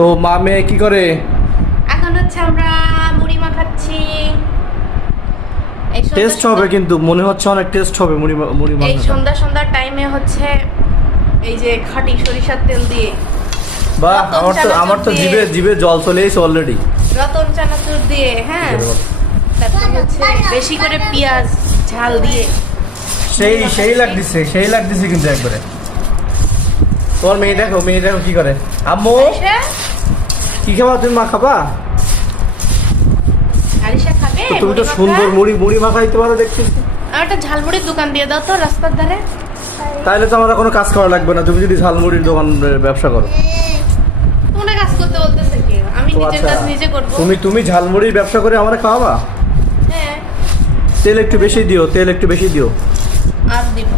তো মা মেয়ে কি করে? এখন হচ্ছে আমরা মুড়ি মাখাচ্ছি টেস্ট হবে কিন্তু মনে হচ্ছে অনেক টেস্ট হবে মুড়ি মুড়ি এই মাখাটা সন্ধ্যা সন্ধ্যার টাইমে হচ্ছে এই যে খাঁটি সরিষার তেল দিয়ে বাহ আমার তো আমার তো। জিভে জিভে জল চলে এসেছে অলরেডি রতন চানাচুর দিয়ে হ্যাঁ। তারপর হচ্ছে বেশি করে পেঁয়াজ ঝাল দিয়ে। সেই সেই লাগতেছে সেই লাগতেছে কিন্তু একবারে। তোমার মেয়ে দেখো মেয়ে দেখো কি করে। আম্মু কি খাবা? তুমি মা খাবা? তুমি তো সুন্দর মুড়ি মুড়ি মাখা দিতে পারো দেখছি। আর একটা ঝালমুড়ির দোকান দিয়ে দাও তো রাস্তার ধারে। তাহলে তো আমার কোনো কাজ করা লাগবে না। তুমি যদি ঝালমুড়ির দোকান ব্যবসা করো। তোমরা কাজ করতে বলতেছে কি? আমি নিজের আচ্ছা। কাজ নিজে করব। তুমি তুমি ঝালমুড়ির ব্যবসা করে আমার খাওয়াবা? হ্যাঁ। তেল একটু বেশি দিও তেল একটু বেশি দিও। আর দিব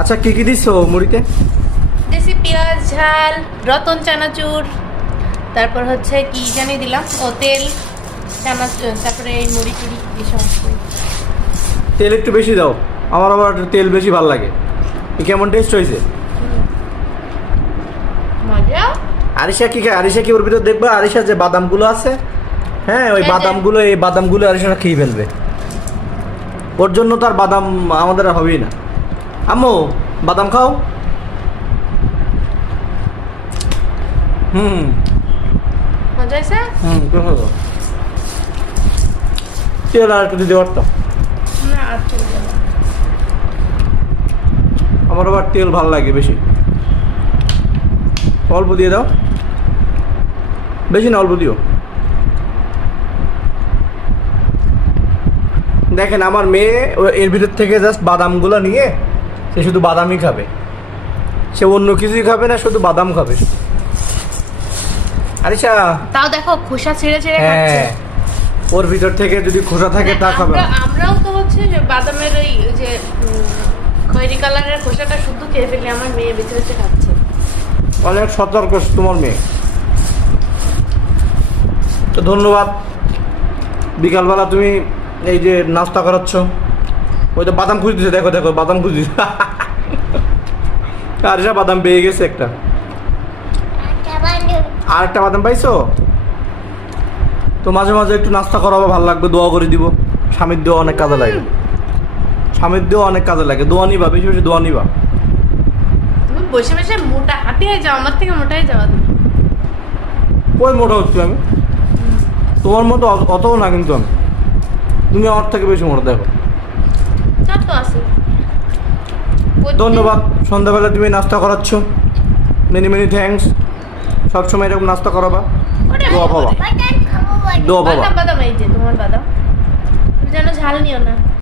আচ্ছা কি কি দিছো মুড়িতে? ঝাল রতন চানাচুর তারপর হচ্ছে কি জানি দিলাম? ও তেল চানাচুর তারপরে এই মুড়ি টুড়ি এই সমস্ত। তেল একটু বেশি দাও। আমার আবার তেল বেশি ভালো লাগে। কি কেমন টেস্ট হয়েছে? মজা আরিশা কি খায়? আরিশা কি ওর ভিতর দেখবা? আরিশা যে বাদামগুলো আছে হ্যাঁ ওই বাদামগুলো এই বাদামগুলো আরিশা খেয়ে ফেলবে। ওর জন্য তো আর বাদাম আমাদের হবেই না। আম্মু বাদাম খাও। হুম। মজা হয়েছে হুম। তেল আর একটু দিতে পারতাম। না আর চলবে আমার আবার তেল ভালো লাগে বেশি। অল্প দিয়ে দাও। বেশি না অল্প দিও। দেখেন আমার মেয়ে এর ভিতর থেকে জাস্ট বাদামগুলো নিয়ে সে শুধু বাদামই খাবে। সে অন্য কিছুই খাবে না শুধু বাদাম খাবে। আরিশা। তাও দেখো খোসা ছেড়ে ছেড়ে খাচ্ছে। হ্যাঁ ওর ভিতর থেকে যদি খোসা থাকে তা মানে খাবে আমরাও তো হচ্ছে যে বাদামের ওই যে খয়েরি কালারের খোসাটা শুদ্ধ খেয়ে ফেলে আমার মেয়ে বেছে বেছে খাচ্ছে। অনেক সতর্ক তোমার মেয়ে। তো ধন্যবাদ। বিকালবেলা তুমি এই যে নাস্তা করাচ্ছ ওই তো বাদাম খুঁজতেছে দেখো দেখো বাদাম খুঁজতেছে। আর যা বাদাম পেয়ে গেছে একটা। আর একটা বাদাম পাইছো? তো মাঝে মাঝে একটু নাস্তা করাবো ভালো লাগবে দোয়া করে দিব। স্বামীর দোয়া অনেক কাজে লাগে। স্বামীর দোয়া অনেক কাজে লাগে। দোয়া নিবা বেশি বেশি দোয়া নিবা। বসে বসে মোটা হাঁটিয়ে যাও আমার থেকে মোটাই যাওয়া তুমি। কই মোটা হচ্ছে আমি? তোমার মতো অত- অতও না কিন্তু আমি। তুমি আমার থেকে বেশি মোটা দেখো। ধন্যবাদ। সন্ধ্যাবেলা তুমি নাস্তা করাচ্ছ। মেনি মেনি থ্যাঙ্কস সবসময় এরকম নাস্তা করাবা দো দোয়া দো দোয়া পাবা বাদাম বাদাম এই যে তোমার বাদাম। তুমি যেন ঝাল নিও না।